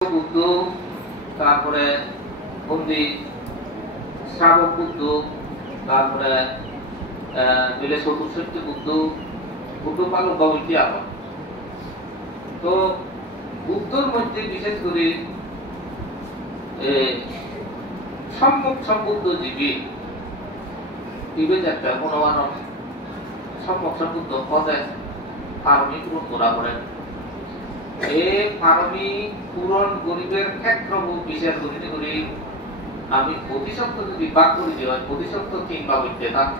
বুদ্ধ, তারপরে পণ্ডিত শ্রাবক বুদ্ধ, তারপরে চতুর্থ বুদ্ধ, বুদ্ধ পালক গবেষি আবার। তো বুদ্ধর মধ্যে বিশেষ করে সম্মুখ সম্বুদ্ধ জীবী একটা কোনো মানুষ সম্মুখ সম্বুদ্ধ পদে পারমিক পূরণ করা করেন। এই পারমিক পূরণ গরিবের ক্ষেত্র বিশেষ করিতে করি আমি বোধিসত্ত্ব যদি বাদ করি যে হয় বোধিসত্ত্ব তিন ভাগ হইতে থাকে।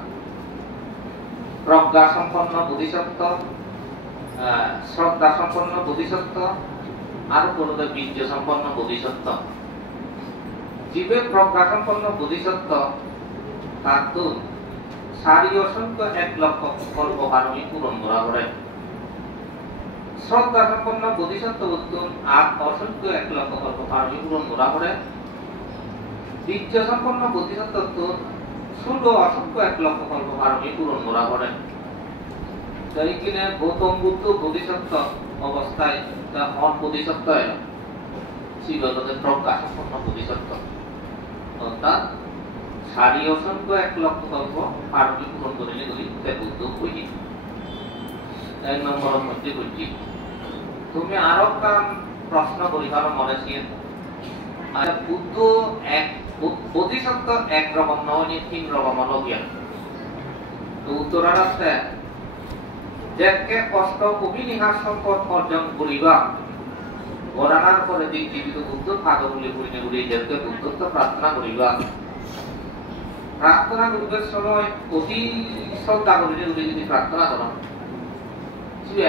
প্রজ্ঞা সম্পন্ন বোধিসত্ত্ব, শ্রদ্ধা সম্পন্ন বোধিসত্ত্ব, আর কোনটা বীর্য সম্পন্ন বোধিসত্ত্ব। জীবে প্রজ্ঞা সম্পন্ন বোধিসত্ত্ব তার তো সারি অসংখ্য 1 লক্ষ কল্প পারমিক পূরণ করা করে। শ্রদ্ধা সম্পন্ন বোধিসত্ত্ব বস্তুন আর অসংখ্য 1 লক্ষ কল্প পারমিক পূরণ করা করে। বীর্য সম্পন্ন বোধিসত্ত্ব ষোলো অসংখ্য 1 লক্ষ কল্প পারমিক পূরণ করা করে। এইখানে গৌতম বুদ্ধ বোধিসত্ত্ব অবস্থায় বোধিসত্ত্ব এলো শ্রীগতদের প্রজ্ঞা সম্পন্ন বোধিসত্ত্ব, অর্থাৎ সারি অসংখ্য 1 লক্ষ কল্প পারমিক পূরণ করিলে বুদ্ধ হইনি। 1 নম্বরের মধ্যে বলছি তুমি আরো কাম প্রশ্ন করিবার মনে ছিল। আচ্ছা, বুদ্ধ এক বোধিসত্ত্ব এক রকম নয়, 3 রকম হলো জ্ঞান। তো উত্তর আছে যাকে কষ্ট অভিনিহার সম্পদ অর্জন করিবা গড়ানার পরে দিক জীবিত বুদ্ধ পাদগুলি পরিণে গুলি যাকে বুদ্ধত্ব প্রার্থনা করিবা। প্রার্থনা করিবার সময় অতি শ্রদ্ধা করিলে গুলি যদি প্রার্থনা করো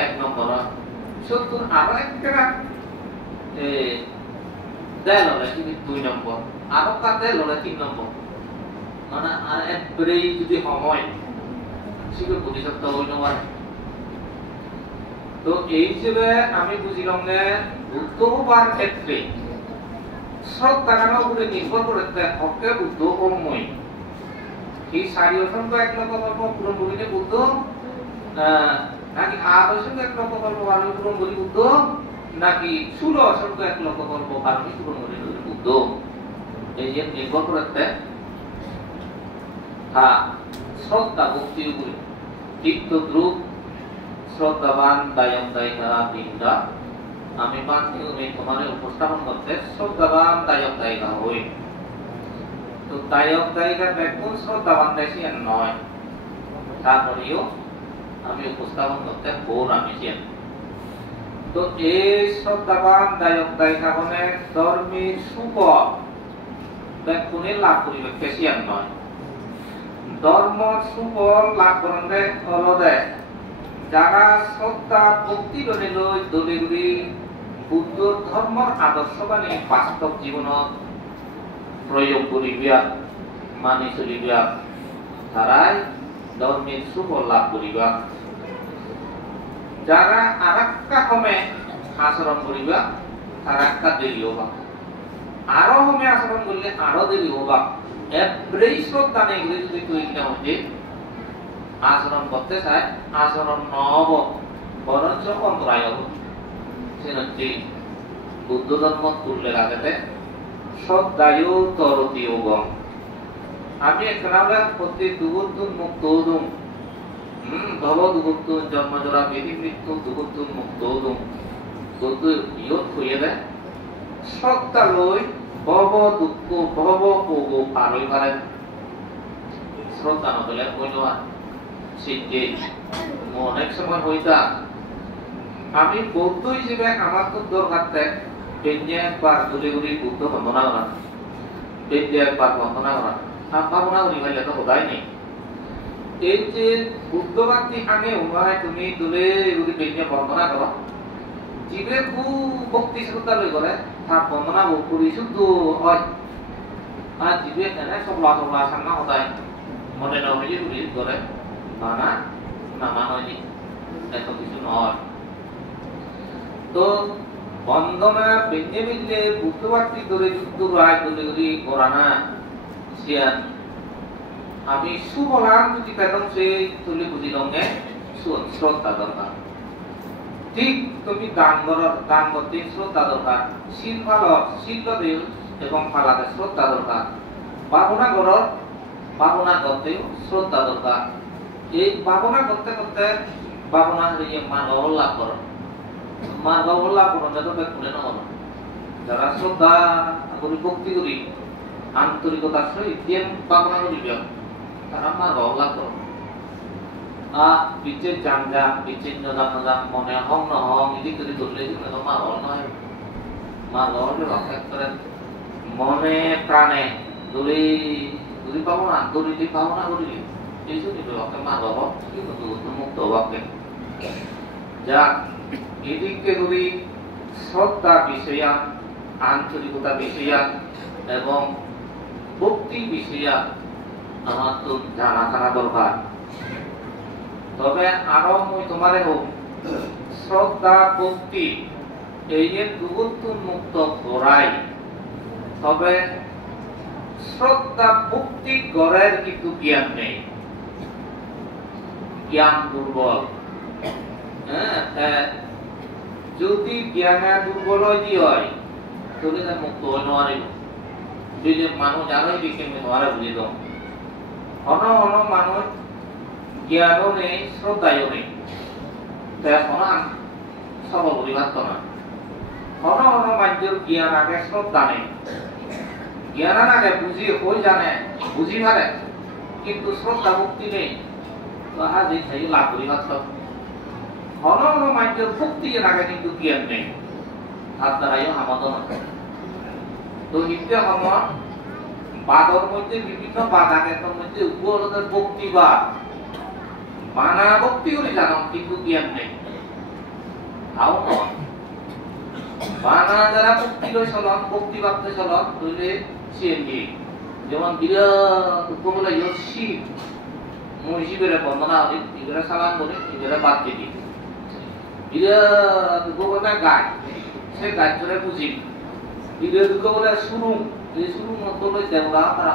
1 নম্বর। সত্তর আরো একটা দেল হলে 2 নম্বর, আরো কাতে হলে 3 নম্বর। মানে আর একবারেই যদি সময় সেটা বোধিসত্ত্ব হইল পারে। তো এই হিসেবে আমি বুঝিলাম যে বুদ্ধ হবার ক্ষেত্রে শ্রদ্ধার উপরে নির্ভর করতে হকে বুদ্ধ কর্মই এই সারি অসংখ্য 1 লক্ষ কল্প পূরণ করিলে বুদ্ধ নাকি 8 অসংখ্য 1 লক্ষ কল্প পারমিক পূরণ করি বুদ্ধ, নাকি 16 অসংখ্য 1 লক্ষ কল্প পারমিক পূরণ করি বুদ্ধ। এই যে নির্ভর করতে শ্রদ্ধা ভক্তি উপরে চিত্ত দ্রুপ শ্রদ্ধাবান দায়ক দায়িকা তিনটা আমি তোমাদের উপস্থাপন করতে শ্রদ্ধাবান দায়ক দায়িকা হই। তো দায়ক দায়িকা ব্যাকুল শ্রদ্ধাবান দেশি নয়, তারপরেও আমি উপস্থাপন করতে বোর আমি ছিলাম। তো এই শ্রদ্ধাবান দায়ক দায়িকা মানে ধর্মীর সুফল ব্যাকুলে লাভ করিবে কেসিয়ান নয়। ধর্ম সুফল লাভ করতে অলদে যারা শ্রদ্ধা ভক্তি ধরে লই দলিগুলি বুদ্ধ ধর্মর আদর্শ বাণী বাস্তব জীবনত প্রয়োগ করিবা মানি চলিবা তারাই ধর্মের সুফল লাভ করিবা। যারা আরেকটা সময় আচরণ করিবা আরেকটা দেরি হবা, আরো সময় আচরণ করলে আরো দেরি হবা। এবারেই শ্রদ্ধা নেই যদি তৈরি হচ্ছে আচরণ করতে চায় আচরণ নব বরঞ্চ অন্তরায় হব। সেটি বুদ্ধ ধর্ম তুললে রাখতে শ্রদ্ধায়ু তরতি উগম। আমি একরালে প্রতি দুগুতুন মুক্ত দুম ধব দুগুতুন জন্মজরা বিধি মৃত্যু দুগুতুন মুক্ত দুম বুদ্ধ ইয়ত হইয়ে দেয় শ্রদ্ধা লই ভব দুঃখ ভব পোগ পারই পারে। শ্রদ্ধা নকলে হইল সিদ্ধি অনেক সময় হইতা আমি বৌদ্ধ হিসেবে আমার তো দরকার বেঞ্জে একবার ঘুরে ঘুরে বুদ্ধ বন্দনা করা, বেঞ্জে একবার বন্দনা করা ভাবনা করি ভাইলে তো বোধাই নেই। এই যে বুদ্ধবাদী আগে উমায় তুমি তুলে ঘুরে বেঞ্জে বন্দনা করো জীবে খুব ভক্তি শ্রদ্ধা লই করে তার বন্দনা করি শুদ্ধ হয়। আর জীবে এনে সবলা সবলা সামনা হতায় মনে না হয়ে ঘুরি করে মানা নামা হয়নি এত কিছু নয়। তো বন্দনা বেঁধে বেঁধে বুদ্ধবাদী ধরে যুদ্ধ রায় ধরে ধরে করা না সিয়ান আমি সুবলাম যদি পেতাম সে তুলে বুঝিলাম শ্রদ্ধা দরকার। ঠিক তুমি দান করতে শ্রদ্ধা দরকার, শীল দেও এবং ফালাতে শ্রদ্ধা দরকার, ভাবনা করতেও শ্রদ্ধা দরকার। এই ভাবনা করতে করতে ভাবনা হারিয়ে মার্গ লাভ করো, মার্গ লাভ করো না তো খুলে না হলো। যারা শ্রদ্ধা করি ভক্তি করি আন্তরিকতার সহিত যে ভাবনা করিবে তারা মার্গ লাভ করো। বিচের জানজা বিচের নজাম মনে হং নহং ইদি করে ধরলে তো মার্গ নয়। মার্গ হলে রক্ষা করেন মনে প্রাণে দূরি পাবো না, দূরি পাবো না করিলি এই জন্য রক্ষা মার্গ হব কিন্তু মুক্ত হবাকে যা এদিকে যদি শ্রদ্ধা বিষয়া আন্তরিকতা বিষয়া এবং ভক্তি বিষয়া আমার তো জানা থাকা দরকার। তবে আরো মই তোমারে হোক শ্রদ্ধা ভক্তি এই যে দুগুণ মুক্ত করাই, তবে শ্রদ্ধা ভক্তি গড়ের কিন্তু জ্ঞান নেই, জ্ঞান দুর্বল। যদি জ্ঞানে দুর্বল হয় তাহলে তার মুক্ত হয়ে নোৱাৰিব। যদি মানুষ আরো দিকে নোৱাৰে বুঝি দাও অন মানুষ জ্ঞানও নেই শ্রদ্ধাও নেই, সমান সবল পরিবর্ত না। অন মানুষের জ্ঞান আগে শ্রদ্ধা নেই, জ্ঞান আগে বুঝি হয়ে জানে বুঝি পারে কিন্তু শ্রদ্ধা ভক্তি নেই, আজি খাই লাভ পরিবর্ত। অন মানুষের ভক্তি আগে কিন্তু জ্ঞান নেই, তার দ্বারাইও আমাদের তো হিন্দে সময় বাদর মধ্যে বিভিন্ন বাদ আগে তোর মধ্যে উপলব্ধ ভক্তিবাদ মানা ভক্তি করে জানো কিন্তু জ্ঞান নেই। তাও নয় মানা যারা ভক্তি করে চলন ভক্তি ভাবতে চলন তৈলে সিএনজি যেমন বিরাট উপবলে শিব মই শিবের বন্দনা হলে এগুলো সালাম করে এগুলো বাদ দিবি বিরাট উপবলে গায় সে গাছ ধরে বুঝি বিরাট উপবলে শুরু এই শুরু মতো দেবরা তারা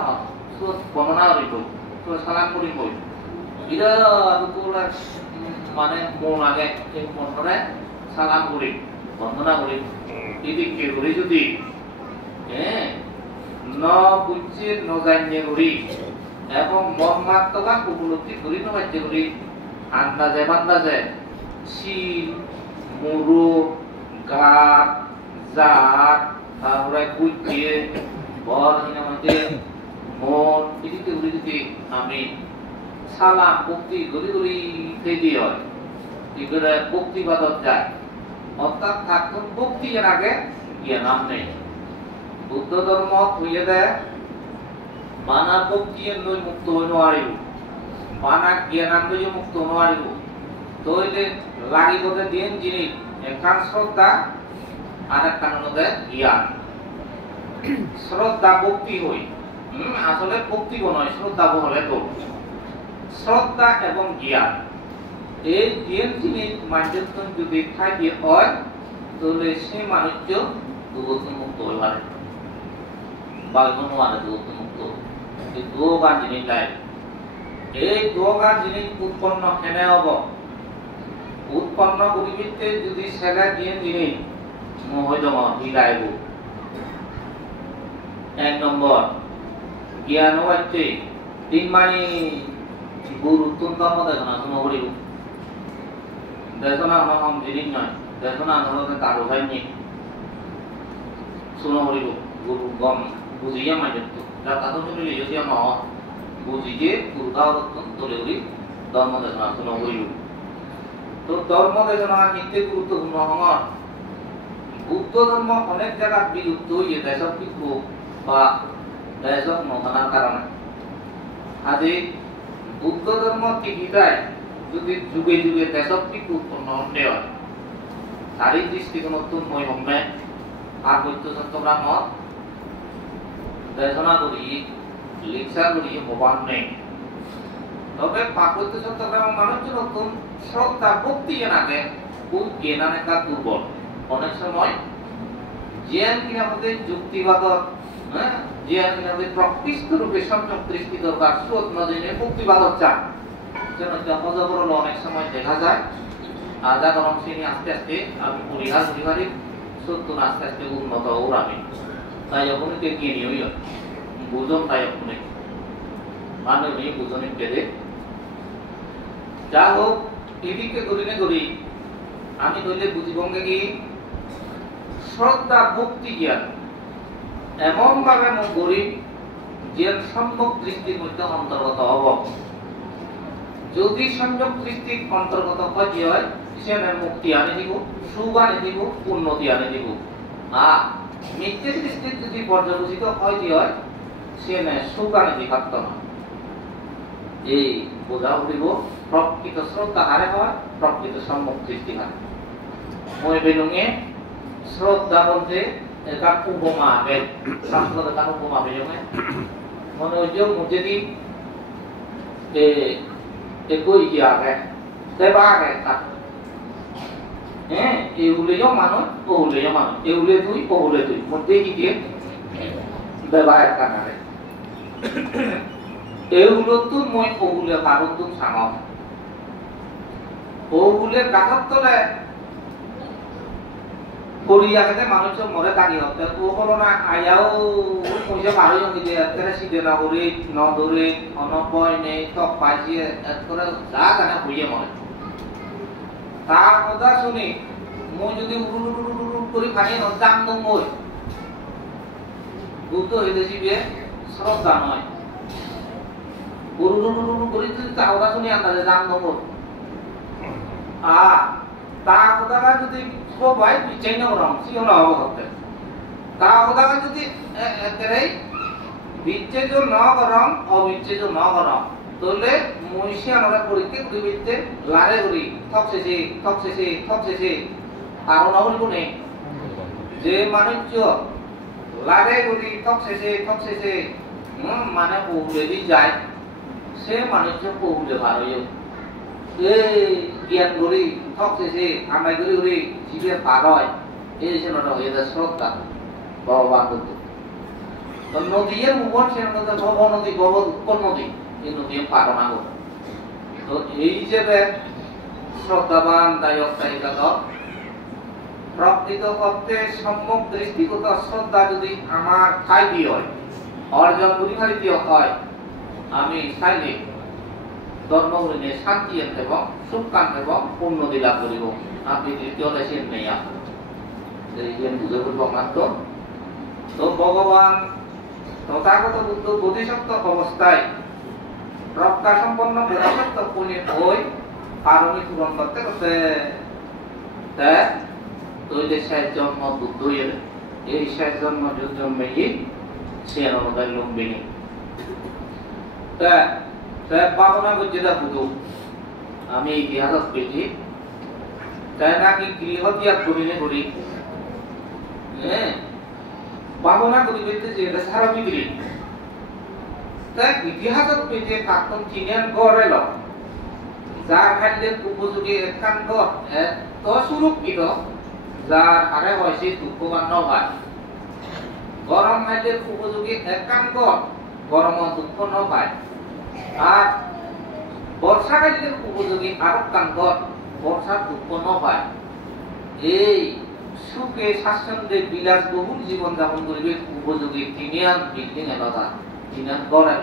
বর্ণনা করিব তো সালাম করিব বিরাট মানে মন আগে এই মনরে সালাম করি বন্দনা করি এদিকে করি যদি ন বুঝছে ন জানিয়ে করি এবং মন মাত্রকা উপলব্ধি করি নবাজ্য করি আন্দাজে শিল মুরু গাত জাত তারপরে বুঝিয়ে বর মধ্যে মন এদিকে করি যদি আমি সালাম ভক্তি গড়ি খেয়ে হয় এগুলো ভক্তিবাদত যায় অর্থাৎ থাকুন ভক্তি এর আগে জ্ঞান নাম নেই। বুদ্ধ ধর্ম হইয়ে দেয় মানা ভক্তি নই মুক্ত হই নোৱাৰিব, মানা জ্ঞান নই মুক্ত নোৱাৰিব। তইলে লাগিবতে দিন জিনিস একান শ্রদ্ধা আর একখান মধ্যে জ্ঞান। শ্রদ্ধা ভক্তি হই আসলে ভক্তি নয় শ্রদ্ধা হলে তো শ্রদ্ধা এবং জ্ঞান এই জ্ঞান জিনিস মানুষের যদি থাকে হয় তাহলে সে মানুষ দুগত মুক্ত হয়ে পারে বা কোনো মানে দুগত মুক্ত এই দুগান জিনিস নাই। এই দুগান জিনিস উৎপন্ন কেনে হব উৎপন্ন পরিবৃত্তে যদি সেগা জ্ঞান জিনিস হয়ে যাব হিলাইব। এক নম্বর জ্ঞান হচ্ছে তিন মানে গুরু তুন্তম দেখনা শুনো করিব দেখনা হম জিনিস নয় দেখনা ধরতে তারও হয়নি শুনো করিব গুরু গম বুঝিয়ে মাঝে তো যা তাতো শুনিলে যদি আমার বুঝিয়ে গুরুদাও তোলে করি ধর্ম দেখনা শুনো করিব। তো ধর্ম দেখনা কিন্তু গুরুত্বপূর্ণ আমার বুদ্ধ ধর্ম অনেক জায়গা বিলুপ্ত হয়ে দেশক কিন্তু বা দেশক নতানার কারণে আজি বুদ্ধ ধর্ম টিকিটাই যদি যুগে যুগে দেশক উৎপন্ন হতে হয় তারই দৃষ্টিকোণত মই হমে আর বৈদ্য চট্টগ্রামত দেশনা করি লেকচার করি হবান নেই। তবে পার্বত্য চট্টগ্রামের মানুষজন নতুন শ্রদ্ধা ভক্তি এনাকে খুব জ্ঞান একটা দুর্বল। অনেক সময় জ্ঞান কিনা আমাদের যুক্তিবাদত জ্ঞান কিনা আমাদের প্রকৃষ্ট রূপে সংযম দৃষ্টি দরকার সুত নজরে মুক্তিবাদত চান যেন অজবরল অনেক সময় দেখা যায় আজা গরম শ্রেণী আস্তে আস্তে আমি পরিবারে সত্য আস্তে আস্তে উন্নত ওর আমি তাই যখন এগিয়ে নিয়ে বুঝন তাই আপনি মানে নিয়ে বুঝনে পেরে যা হোক এদিকে করি আমি ধরলে বুঝিবঙ্গে কি শ্রদ্ধা ভক্তি জ্ঞান এমন ভাবে গরিব যে সম্যক দৃষ্টির মধ্যে অন্তর্গত হব যদি সংযম দৃষ্টির অন্তর্গত হয় সে মুক্তি আনে দিব সুখ আনে দিব উন্নতি আনে দিব আর মিথ্যে দৃষ্টির যদি পর্যবেসিত হয় সে সুখ আনে দিবাত্ম না এই বোঝা উঠিব প্রকৃত শ্রদ্ধা হারে হয় প্রকৃত সম্যক দৃষ্টি হয় মই বেলুঙে শ্রদ্ধা বলতে এটা উপমা আগে শাস্ত্র তার উপমা বেলুঙে মনে হইছে যদি কই কি আগে দেবা আগে তা এগুলো মানুষ ওগুলো মানুষ এগুলো তুই মধ্যে কি দিয়ে ব্যবহার কানারে এগুলো তো মই ওগুলো কারণ তুমি সামাও ওগুলোর গাছর তলে করিয়া গেছে মানুষ মরে দাঁড়িয়ে হতে ও বলো না আয়াও পয়সা পারো যে একেবারে সিধে না করে ন ধরে অনপয় নেই তপ পাইছে করে যা জানে হইয়ে মরে তার কথা শুনি মই যদি উড়ুড় করে ফানি নজাম দমই গুতো হইতেছি বে শ্রদ্ধা নয় উড়ুড় করে যদি তার কথা শুনি আন্দাজে জাম দমই তার কথা যদি সবাই বিচাই না রং সিও না হবো হতে তার কথা যদি একেবারে বিচ্ছেদ না করম অবিচ্ছেদ না করম তাহলে মহিষী আমরা পরীক্ষা করি বিচ্ছে লারে করি থকসেছে কারণ অবলিব নেই যে মানুষ লারে করি থকসেছে মানে পৌলে দি যায় সে মানুষ পৌলে ভালো এই জ্ঞান করি থকসেছে আমায় করি জীবের পার হয় এই জন্য হয়ে যায় শ্রদ্ধা ভগবান নদীর উপর সে ভব নদী ভব উৎপল নদী এই নদী পার না তো এই যে শ্রদ্ধাবান দায়ক দায়িকা প্রকৃত অর্থে সম্যক দৃষ্টিগত শ্রদ্ধা যদি আমার ঠাই দিয়ে হয় অর্জন পরিহারিত হয় আমি চাইলে ধর্মগুলি শান্তি এবং সুখ কান এবং উন্নতি লাভ করিব আপনি তৃতীয় লেছেন নেই বুঝে করব মাত্র তো ভগবান তথাগত বুদ্ধ বোধিসত্ত্ব অবস্থায় প্রজ্ঞা সম্পন্ন বোধিসত্ত্ব পুণ্যের হই কারণই পূরণ করতে তৈলে শেষ জন্ম বুদ্ধ এই শেষ জন্ম জন্মে সে অনুদায় লম্বিনী ভাবনা করছে বুধু আমি ইতিহাসত পেয়েছি তাই নাকি গৃহ ত্যাগ করি ভাবনা করি পেয়েছে যে সারা বিক্রি তাই ইতিহাসত পেয়েছে প্রাক্তন চীনের গড় এলো যার খাদ্যের উপযোগী একান্ত এত সুরক্ষিত যার হারে হয়েছে দুঃখবান নয় গরম খাদ্যের উপযোগী একান্ত গরম দুঃখ নয় আর বর্ষাকালীন উপযোগী আরো কাঙ্গর বর্ষার উৎপন্ন হয় এই সুখে স্বাচ্ছন্দ্যে বিলাসবহুল জীবন যাপন করিবে উপযোগী তিনিয়ান বিল্ডিং এলাকা তিনিয়ান গড়েন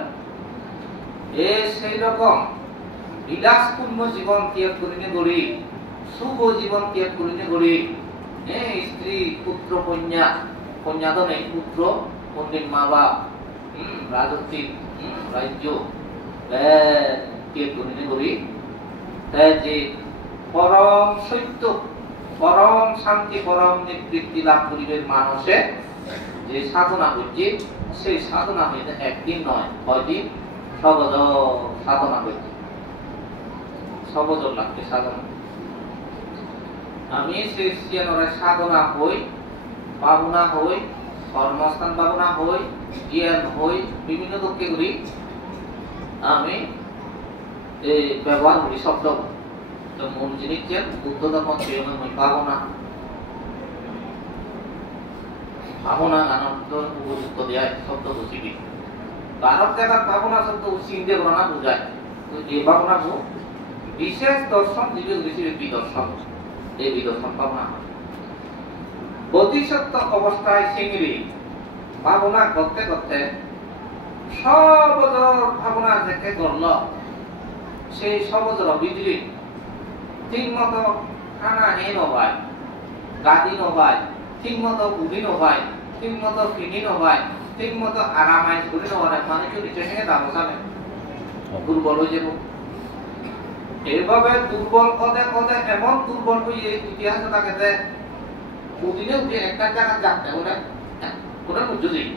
সেই রকম বিলাসপূর্ণ জীবন ত্যাগ করিনে গড়ি শুভ জীবন ত্যাগ করিনে গড়ি স্ত্রী পুত্র কন্যা তো নেই পুত্র পণ্ডিত মা বাপ রাজত্বিক রাজ্য যে পরম সত্য পরম শান্তি পরম নিবৃত্তি লাভ করিবে মানুষে যে সাধনা হচ্ছে সেই সাধনা হইতে একদিন নয় কয়দিন সবজ সাধনা হইতে সবজ লাগবে সাধনা আমি সেই সাধনা হই ভাবনা হই কর্মস্থান ভাবনা হই জ্ঞান হই বিভিন্ন দুঃখে করি আমি এই ব্যবহার করি শব্দ মূল জিনিস যে বুদ্ধ ধর্ম ভাবনা আনন্দ উপযুক্ত দেয় শব্দ বুঝিবি ভারত জায়গার ভাবনা শব্দ চিন্তে ভাবনা বুঝায় তো এই ভাবনা বিশেষ দর্শন দিবে ঋষির বিদর্শন, এই বিদর্শন ভাবনা বোধিসত্ত্ব অবস্থায় সিংড়ি ভাবনা করতে করতে সবজর ভাবনা থেকে করল, সেই সবজর বিজলি ঠিক মতো খানা হে নবাই, গাদি নবাই, ঠিক মতো বুদ্ধি নবাই, ঠিক মতো ফিনি নবাই, ঠিক মতো আরামাইজ করে নবাই, মানে কি নিচে থেকে দাবো যাবে দুর্বল হয়ে যাব। এইভাবে দুর্বল পদে পদে এমন দুর্বল হয়ে ইতিহাস থাকে প্রতিদিনে উঠে একটা জায়গা যাচ্ছে ওটা ওটা মুহূর্ত দিই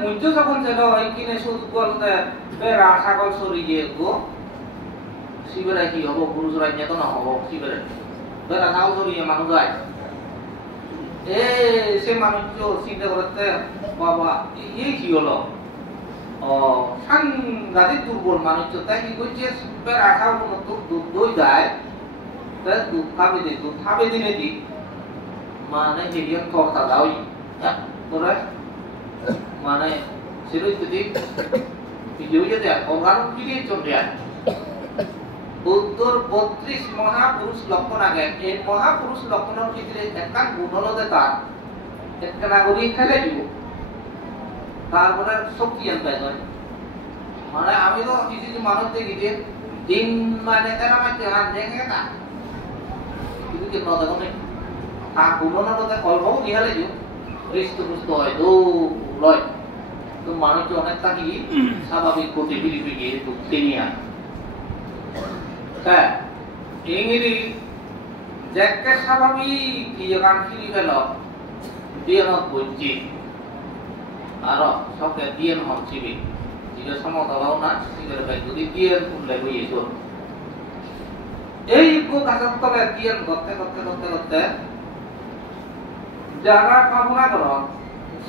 মুহূর্ত যখন ছিল ওই কিনে সুদ বলতে বেড়া ছাগল সরিয়ে গো শিবেরা কি হবো পুরুষরাই নেত না হবো শিবেরা বেড়া ছাগল সরিয়ে মানুষ যায় সে মানুষ চিন্তা করতে বাবা এই কি হলো সাংঘাতিক দুর্বল মানুষ তাই কি করছে বেড়া ছাগল দুধ দই যায় দুধ খাবে দিনে দি মানে হেরিয়ন কর্তা দাওই তোরা মানে সেরই যদি ভিডিও যেতে অঙ্গার ফিরে চলে যায় বুদ্ধর 32 মহাপুরুষ লক্ষণ আগে এই মহাপুরুষ লক্ষণের ভিতরে একটা গুণ হলো তার একটা নাগরিক খেলে দিব তারপরে শক্তি আনতে হয় মানে আমি তো কিছু মানুষ দেখি যে দিন মানে তারা মাঝে হাত দেখে না কিন্তু কি নদা কোনে তা গুণনা তো অল্প দিহালে দিও হৃষ্ট হয় তো লয় তো মানুষ অনেকটা কি স্বাভাবিক গতিবিধি গিয়ে ঢুকতে নিয়ে হ্যাঁ ইংরি জ্যাকে স্বাভাবিক কি যখন ফিরি ফেল দিয়েনত বলছি আর সবকে দিয়ে হচ্ছিবি যেটা সমতলাও না সেগুলো ভাই যদি দিয়ে উঠলে বইয়ে চল এই গাছের তলে দিয়ে করতে করতে করতে করতে যারা ভাবনা করো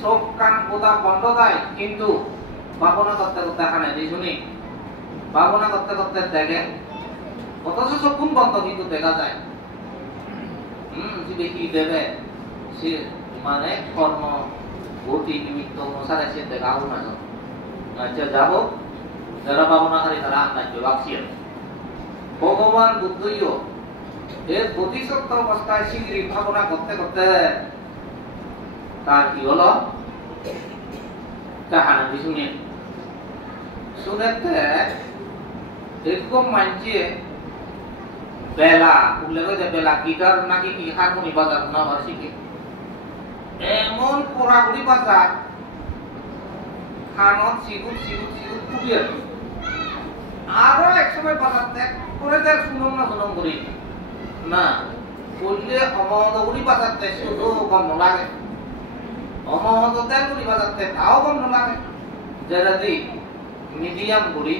চোখ কান বোধা বন্ধ দেয় কিন্তু ভাবনা করতে করতে এখানে যে শুনি ভাবনা করতে করতে দেখে অথচ চোখ বন্ধ কিন্তু দেখা যায় যে কি দেবে সে মানে কর্ম গতি নিমিত্ত অনুসারে সে দেখাও না আচ্ছা যাবো যারা ভাবনাকারী তারা আন্দাজ বাক্সি ভগবান বুদ্ধইও এর বোধিসত্ত্ব অবস্থায় শীঘ্রই ভাবনা করতে করতে তার কি হলো কাহানি শুনে শুনেতে এরকম মানছে বেলা উল্লেখ যে বেলা গিটার নাকি কি হারমোনি বাজার না আবার শিখে এমন পোড়াগুড়ি বাজার খানত সিগুত সিগুত সিগুত খুবই আরো একসময় বাজাতে করে দেয় শুনুন না করি না বললে অমদগুড়ি বাজাতে শুধু কম লাগে অমহত তেলগুড়ি বাজাতে তাও কম লাগে যেটা দি মিডিয়াম গুড়ি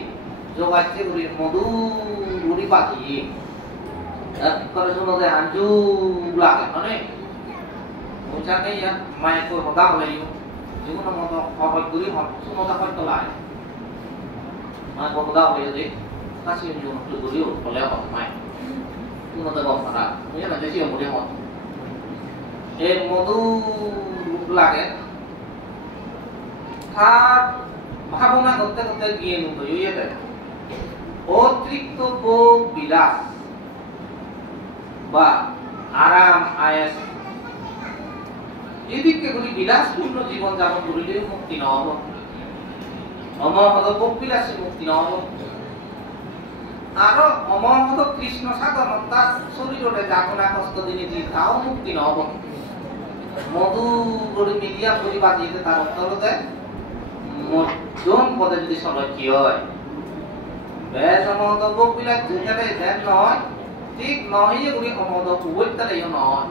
যোগাচ্ছে গুড়ি মধু গুড়ি পাখি করে শুনো যে হাঞ্জু লাগে মানে ওইটাকে ইয়ার মায়ের করে হদা হলে যেগুলো মতো হবাই গুড়ি শুনোটা হয়তো লাগে মায়ের হদা হলে যে কাছে জীবন গুড়িও হলে হয় মায়ের শুনোতে কম খারাপ বুঝে না দেশীয় মনে হয় এর মধু লাগে তার ভাবনা করতে করতে গিয়ে নুতো ইয়ে অতিরিক্ত ভোগ বিলাস বা আরাম আয়াস এদিকে গুলি বিলাসপূর্ণ জীবন যাপন করিলে মুক্তি নহব অমহত ভোগ বিলাসে মুক্তি নহব আরো অমহত কৃষ্ণ সাধন তার শরীরে যাতনা কষ্ট দিনে দিয়ে তাও মুক্তি নহব মধু গড়ি মিডিয়া পরিবার দিতে তার অন্তরতে মধ্যম পদে যদি সমর্থী হয় বেশ অমহত ভোগ বিলাস যেখানে ধ্যান নয় ঠিক নয় গুলি অমহত উভয়তারেও নয়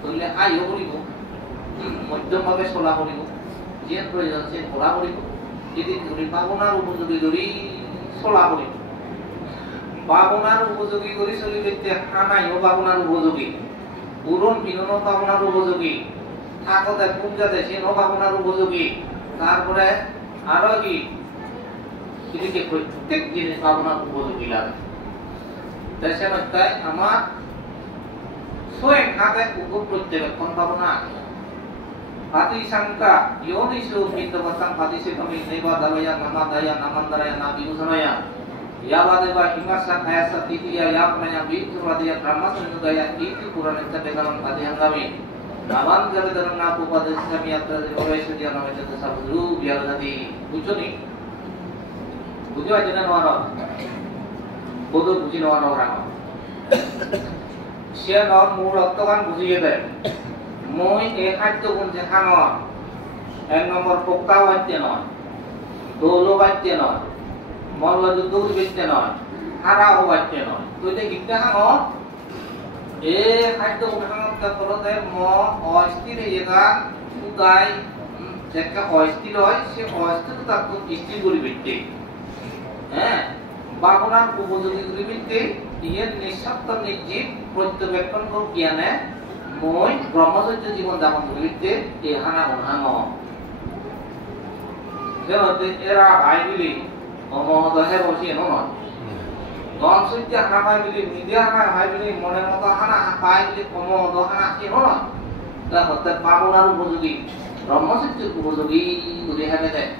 তাহলে আইও করিব মধ্যম ভাবে চলা করিব যে প্রয়োজন সে চলা করিব যদি ধরি ভাবনার উপযোগী ধরি চলা করিব ভাবনার উপযোগী করে চলিবে হানাইও ভাবনার উপযোগী পূরণ বিনোদন ভাবনার উপযোগী থাকতে পূজাতে সে ভাবনার উপযোগী তারপরে আরো কি এদিকে প্রত্যেক জিনিস ভাবনার উপযোগী লাগে দেশে মধ্যে আমার স্বয়ং হাতে উপর পর্যবেক্ষণ ভাবনা Pati sangka yonisu minta batang pati si kami neba dalaya nama daya naman daraya nabi usanaya Yabadeva himasa kayasa titiya yapnaya bituradiya brahmasundaya iti puranita begaran adhyangami naman jabe dalam napu pada sami yatra dinovesi dia nama jatuh sabdu biar jadi bujo nih bujo aja nih orang bodoh buji orang sia non mulut tu kan buji deh moi hajj pun jangan nomor pokta wajib non dolo wajib non Malla যুদ্ধ বিচ্ছে নয় হারাও বাচ্চে নয় তুইতে গিতে হাঙ এ খাদ্য উঠাঙত করতে ম অস্থির এগা উদাই যেটা অস্থির হয় সে অস্থির তার স্থির করে বিচ্ছে হ্যাঁ বাবনার উপযোগী করে বিচ্ছে ইয়ে নিঃস্বার্থ নির্জীব পর্যবেক্ষণ কর জ্ঞানে মই ব্রহ্মচর্য জীবন যাপন করে বিচ্ছে এ হানা উঠাঙ এরা ভাই বিলি অমহদহে বসি নহয় গম সূর্য হানা পাই বুলি মিডিয়া হানা পাই বুলি মনে মতো হানা পাই বুলি অমহদ হানা কি নহয় তা হতে পাবনার উপযোগী ব্রহ্মচর্যের উপযোগী করে হেবে দেয়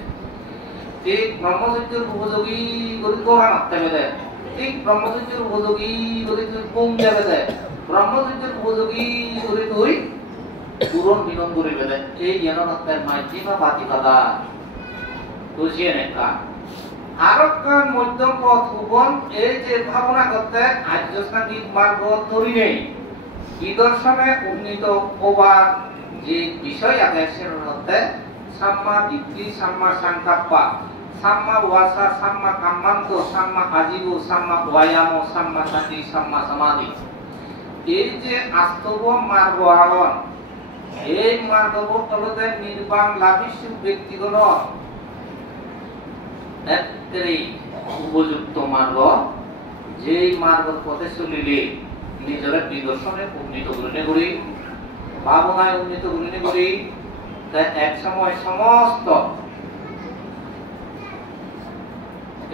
ঠিক ব্রহ্মচর্যের উপযোগী করে তোরা নাতে দেয় ঠিক ব্রহ্মচর্যের উপযোগী করে তুই কম যাবে দেয় ব্রহ্মচর্যের উপযোগী করে তুই পূরণ বিনন করে দেয় এই জ্ঞান নাতে মাইজি বা বাতি কথা বুঝিয়ে নেকা আরকান মধ্যম পথ উপন এই যে ভাবনা করতে আর্যসাঙ্গিক মার্গ তৈরি নেই বিদর্শনে উন্নীত হবার যে বিষয় আছে সেটার মধ্যে সাম্মা দিব্যি সাম্মা সংকাপ্পা সাম্মা ওয়াসা সাম্মা কাম্মান্ত সাম্মা আজীবু সাম্মা ওয়ায়াম সাম্মা সতি সাম্মা সমাধি এই যে আস্তব মার্গ আহরণ এই মার্গবোৰ তলতে নির্বাণ লাভিষ্য ব্যক্তিগণ একটাই উপযুক্ত মার্গ যেই মার্গ পথে চলিলে নিজের বিদর্শনে উন্নীত করি ভাবনায় উন্নীত করি এক সময় সমস্ত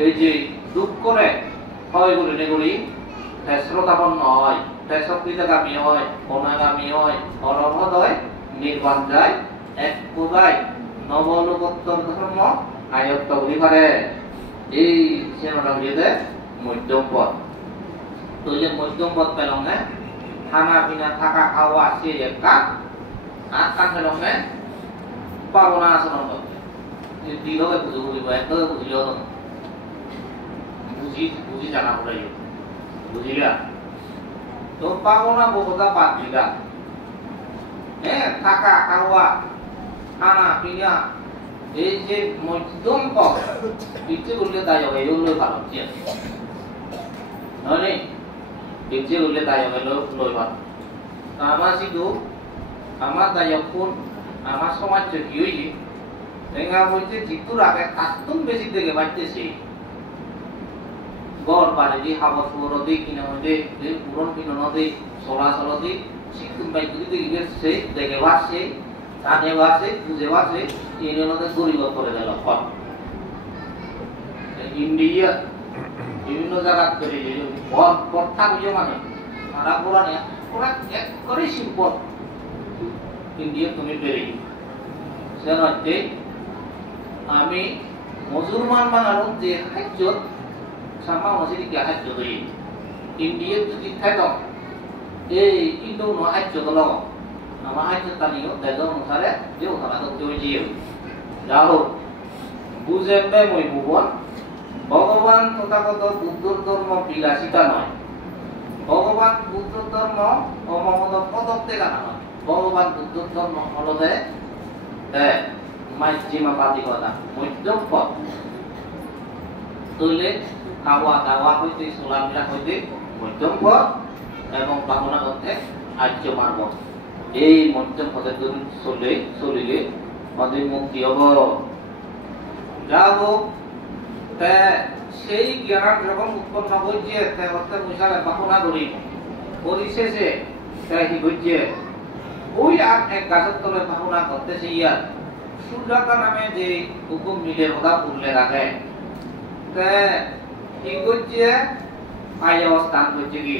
এই যে দুঃখ করে হয় করি শ্রোতাপন্ন হয় সক্রিয়গামী হয় অনাগামী হয় অনবধ হয় নির্বাণ যায় এক প্রদায় নবলোকোত্তর ধর্ম আয়ত্ত করি পারে এই সেনাটা হইতে মধ্যম পথ তৈলে মধ্যম পথ পেলাম না খানা পিনা থাকা খাওয়া সে একটা আর কান পেলাম না পাবো না আচরণ করতে দৃঢ়ভাবে বুঝে বুঝিব একদম বুঝিলেও বুঝি জানা পড়াই বুঝিলা তো পাবো না বহুতা বাদ দিলা হ্যাঁ থাকা খাওয়া খানা পিনা এই যে মধ্যম পথ বিচ্ছে করলে তাই হবে এগুলো ভালো নয় বিচ্ছে করলে তাই হবে লই ভালো আমার শুধু আমার দায়ক কোন আমার সমাজ কি হয়েছে দেখা বলছে জিতুর আগে কাস্তুম বেশি থেকে বাড়তেছে গড় পারে যে হাওয়া সুর দি কিনা মধ্যে যে পুরন কিনা নদী চলাচল দি শিক্ষুন বাইক যদি দেখে দেখে বাসছে জানে বাসে বুঝে বাসে ইউনিয়নদের গরিব করে দিল ইন্ডিয়া বিভিন্ন জায়গা করে পথা বুঝে মানে তারা পুরানে ওরা এক করে শিল্প ইন্ডিয়া তুমি বেড়ে সে হচ্ছে আমি মুসলমান বাঙালি যে খাদ্য সামা মসজিদকে খাদ্য দিই ইন্ডিয়া যদি খাইতাম এই ইন্দো খাদ্য দিল আমার খাদ্য তানিও দেশ অনুসারে যে ওখানে তো কেউ জিও যাও বুঝে মই ভুবন ভগবান তথাগত বুদ্ধর ধর্ম বিলাসিতা নয় ভগবান বুদ্ধর ধর্ম অমহদ পদক দেখা নয় ভগবান বুদ্ধর ধর্ম হলদে মাইজিমা পাতিকতা মধ্যম পথ তৈলে খাওয়া দাওয়া হইতে চলাফেরা হইতে মধ্যম পথ এবং ভাবনা করতে আর্য মার্গ এই মধ্যম পথে চলিলে আমাদের মুক্তি হব যা হোক সেই জ্ঞান যখন উৎপন্ন হয়েছে মশালে ভাবনা করি পরিশেষে হয়েছে ওই আর এক গাছের তলে ভাবনা করতেছে ইয়ার সূর্যতা নামে যে হুকুম মিলের কথা উল্লেখ রাখে কি করছে আয় অবস্থান করছে কি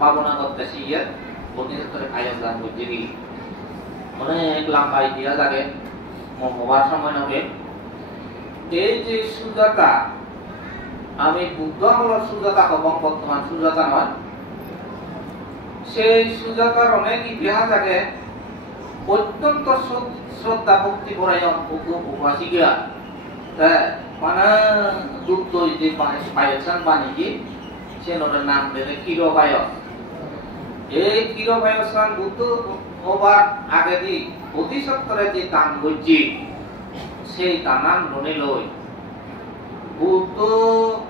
ভাবনা করতেছে ইয়ার বনিষ্ঠরে আয় অবস্থান করছে কি অনেক লম্বা ইতিহাস আগে হবার সময় হবে এই যে সূর্যতা আমি বুদ্ধ আমলের সুজাতা এবং বর্তমান সুজাতা নয়, সেই সুজাতার অনেক ইতিহাস আগে অত্যন্ত শ্রদ্ধা ভক্তি পরায়ণ উপাসিকা মানে দুধ যে পায়সান বানিয়ে সে ওটার নাম দেবে ক্ষীরপায়স। এই ক্ষীরপায়সান বুদ্ধ হবার আগে দি বোধিসত্ত্বরে যে দান করছি সেই দানান মনে লই বুদ্ধ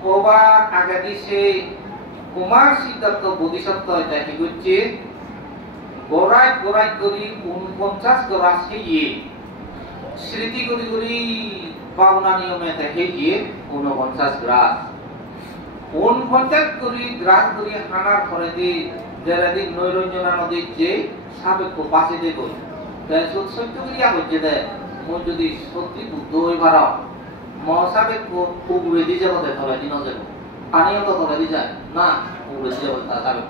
হবার আগে দি সেই কুমার সিদ্ধার্থ বোধিসত্ত্ব দেখি করছে গোড়ায় গোড়ায় করি 49 গোড়া সেই স্মৃতি করি করি পাওনা নিয়মে দেখে গিয়ে 49 গ্রাস 49 করি গ্রাস করি হানার পরে দি যেদিন নৈরঞ্জনা নদীর যে সাবেক পাশে দেব তাই সত্য করিয়া হচ্ছে দে মই যদি সত্যি বুদ্ধ হই ভাড়া মহাসাবেক উগড়ে দিয়ে যাবো তলে দিন যাব পানিও তো তলে দিয়ে যায় না উগড়ে দিয়ে যাবো সাবেক।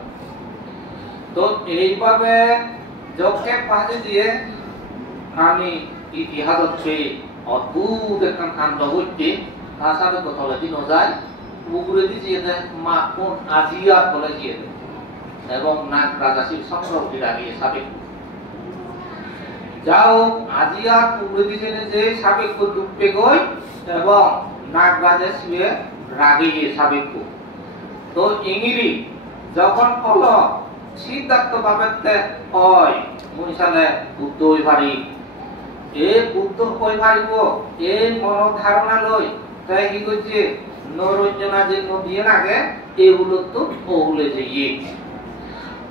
তো এইভাবে যজ্ঞে পাশে দিয়ে আমি ইতিহাস হচ্ছে অদ্ভুত একটা কাণ্ড হচ্ছে তার সাবেক তলে দিন যায় উগড়ে দিয়ে দেয় মা কোন আজিয়ার তলে দিয়ে দেয় এবং নাগ রাজা শিব চক্রবর্তী লাগিয়ে সাবেক যাও আজিয়ার উগড়ে দিয়ে যে সাবেক ডুববে গই এবং নাগ রাজা শিবে রাগিয়ে সাবেক। তো ইংরি যখন কল সিদ্ধার্থ ভাবে হয় মনীষালে বুদ্ধ হই পারি এ বুদ্ধ হই পারিব এই মন ধারণা লই তাই কি করছে নরঞ্জনা যে নদী আগে এগুলো তো ওগুলে যাইয়ে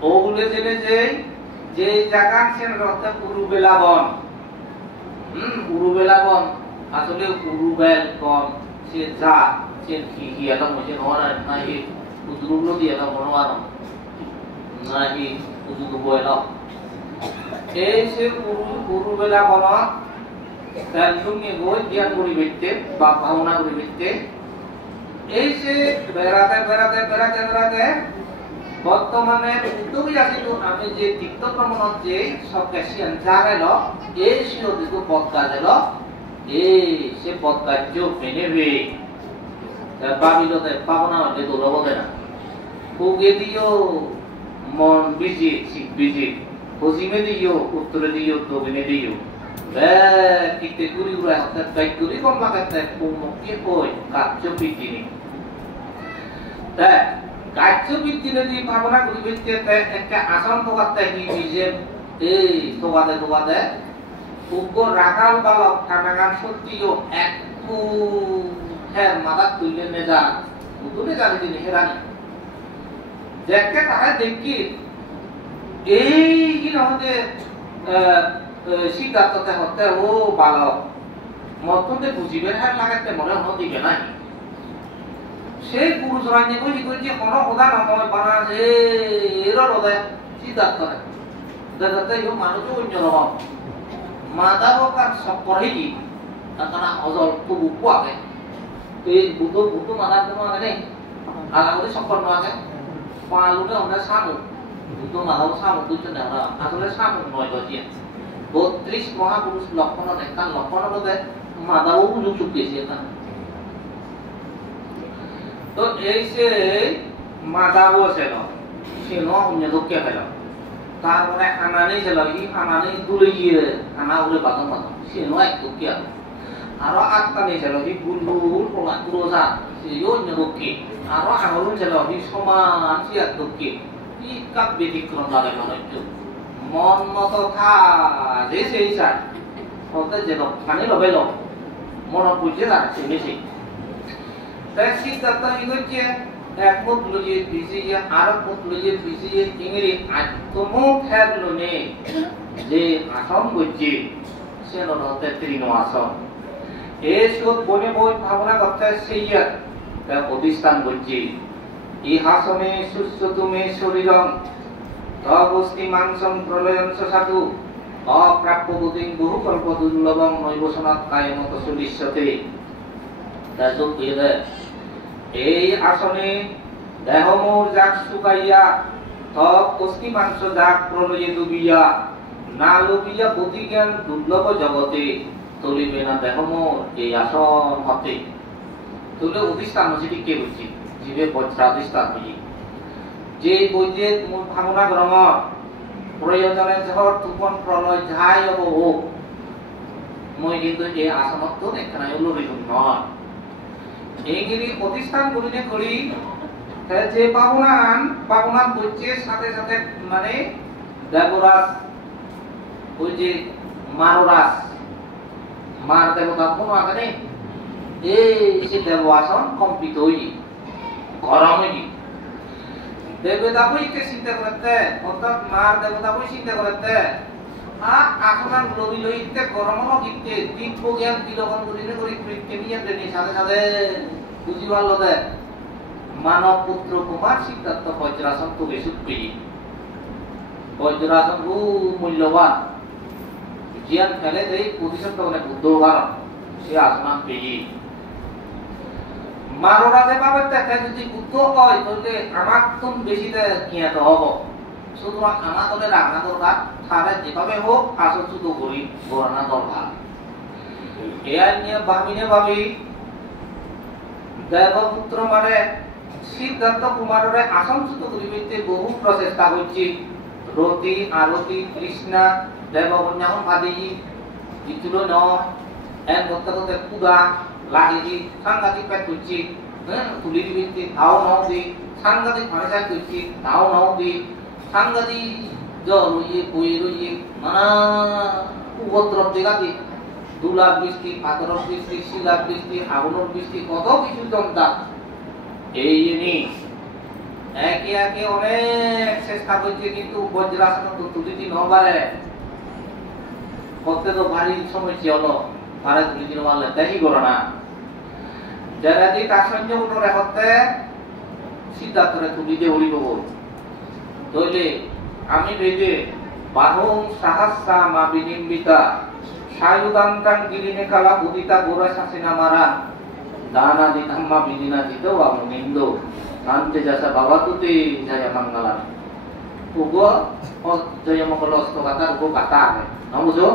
ওগুলে জেনে যে জায়গা সেন রথে উরুবেলা বন উরুবেলা বন আসলে উরুবেল বন সে যা সে কি এটা মজে নয় না হি উদরুলো দিয়ে না মনোয়ার না হি উদুরু বয়লা এই সে উরুবেলা বন তার সঙ্গে গই জ্ঞান পরিবৃত্তে বা ভাবনা পরিবৃত্তে এই সে বেড়াতে বেড়াতে বেড়াতে বেড়াতে বর্তমানে উদ্যোগী আছিল আমি যে তীর্থভ্রমণত যে সকেশিয়ান জাগাইল এই সিও দিকে বদকা দিল এই সে বদকার্য মেনেবে বাবিলতে পাবনা হইলে দৌড়াব না উগে দিও মন বিজি শিখ বিজি পশ্চিমে দিও উত্তরে দিও দক্ষিণে দিও কিতে গুরি উড়া হাতে গাই গুরি কম লাগাতে মুখে কই কার্য বিধিনি তা কার্য বিধিনে দি ভাবনা করি ভিত্তিতে একটা আসন তোকাতে কি যে এই তোকাতে উগ্র রাগাল বালক কানাগান সত্যিও একটু হ্যাঁ মাথা তুলে নে যা তুলে যাবে তিনি হেরানি দেখে তারা দেখি এই কি নহতে সিদ্ধার্থতে হতে ও বালক মততে বুঝিবে হ্যাঁ লাগাতে মনে হন দিবে নাই সেই পুরুষ রাজ্যে কই যে কোন খোদা নয় বানা যে এর রদে সিদ্ধার্থ দেখাতে ইও মানুষ অন্য রকম মাদাব কার সপরহি তারা অজল খুব উপকে এই বুদ্ধ মাদাব কোনো আগে নেই আলাদা সপর না আছে পালুনে আমরা সামু বুদ্ধ মাদাব সামু দুজন না আসলে সামু নয় গজিয়ে 32 মহাপুরুষ লক্ষণ একটা লক্ষণ হতে মাদাবও বুঝু চুকিয়েছে এখানে। তো এই সে মাদাবও ছিল সে অন্য দুঃখে ফেল তারপরে আনানি ছিল এই আনানি দূরে গিয়ে আনা উড়ে বাদন বাদন সে এক দুঃখে আরো আত্মানি ছিল এই বুলবুল রোজা সে অন্য দুঃখে আরো আঙুল ছিল এই সমান সে এক দুঃখে এই কাপ ব্যতিক্রম লাগে মনে হচ্ছে মন মতো থা যে সেই চাই হতে যে খানি লবে লো মন বুঝে রাখছে বেশি তাই সিদ্ধার্থ ই হচ্ছে এক মুখ লুজিয়ে ভিজিয়ে আর মুখ লুজিয়ে ভিজিয়ে ইংরি আত্মমুখ হের লনে যে আসন বুঝছে সে হতে তৃণ আসন এই সুদ বনে বই ভাবনা করতে সেই প্রতিষ্ঠান বুঝছি ইহাসনে সুস্থ তুমি শরীরং তবস্তি মাংসং প্রলয়ঞ্চ সাধু অপ্রাপ্য বুদ্ধিং বহু কল্প দুর্লভং নৈবসনাৎ কায়মত সুলিশ্যতে তাজক দিয়ে এই আসনে দেহ মোর যাক শুকাইয়া তব অস্থি মাংস যাক প্রলয়ে ডুবিয়া না লোকিয়া বুদ্ধি জ্ঞান দুর্লভ জগতে তলিবে না দেহ মোর এই আসন হতে তুলে অধিষ্ঠান হচ্ছে কে বুঝছি জীবে বজ্রাধিষ্ঠান বুঝি যে বৈদ্যে ভাবনা গ্রহণ প্রয়োজনে ঝড় তুফান প্রলয় যাই হব হোক মই কিন্তু এই আসনত এখানে লড়িল নয় এইগুলি প্রতিষ্ঠান করিনে করি যে পাবনান বৈদ্যের সাথে সাথে মানে দেবরাজ ওই যে মাররাজ মার দেবতা কোন আগে এই সে দেব আসন কম্পিত হই গরম হই দেবতা বইকে চিন্তা করতে অর্থাৎ মার দেবতা বই চিন্তা করতে আসনান লবি লইতে গরম গিতে দিব্য জ্ঞান বিলোকন করিনে করি কৃত্য নিয়ে দেনি সাথে সাথে বুঝি ভালো দে মানব পুত্র কুমার সিদ্ধার্থ বজ্রাসন তো বেশি পেয়ে বজ্রাসন মূল্যবান জ্ঞান ফেলে দেই পজিশন তো অনেক বুদ্ধ কারণ সে আসমান পেয়ে মারোরাজে ভাবে দেখে যদি বুদ্ধ হয় তাহলে আমার তুম বেশি জ্ঞাত হব সুতরাং আমার তোলে রাখনা দরকার তাহলে যেভাবে হোক আসল শুধু করি গড়ানা দরকার এর নিয়ে ভাবি দেবপুত্র মানে সিদ্ধার্থ কুমারের আসন শুধু করিতে বহু প্রচেষ্টা হচ্ছে রতি আরতি কৃষ্ণা দেবকন্যাহন ভাদি ইতুলো ন এন করতে করতে কুদা লাগিয়ে সাংঘাতিক পেট করছি তুলি দিবি ধাও নাও দি সাংঘাতিক ভাষা করছি ধাও নাও দি সাংঘাতিক জল রইয়ে বই রইয়ে নানা উপদ্রব দেখাতি 2 লাখ বৃষ্টি পাথরের বৃষ্টি শিলার বৃষ্টি আগুনের বৃষ্টি কত কিছু জমতা এই নি একে একে অনেক চেষ্টা করছে কিন্তু বজ্রাসন তো তুলিটি নবারে করতে তো ভারী সমস্যা হলো ভারত তুলিটি নবারলে দেখি করো না যারা যে তার সঞ্জয় উঠে করতে সিদ্ধার্থরে তুলিতে উড়িব তৈলে আমি ভেবে বাহুং সাহাসা মা বিনিম্বিতা সায়ুদান্তান গিরিনে কালা উদিতা গোরা শাসিনা মারা দানা দিধাম্মা বিদিনা দিতো আমি নিন্দো শান্তি যাসা বাবা তুতে জয় মঙ্গলা উগো জয় মঙ্গল অস্ত কথা উগো কথা না বুঝো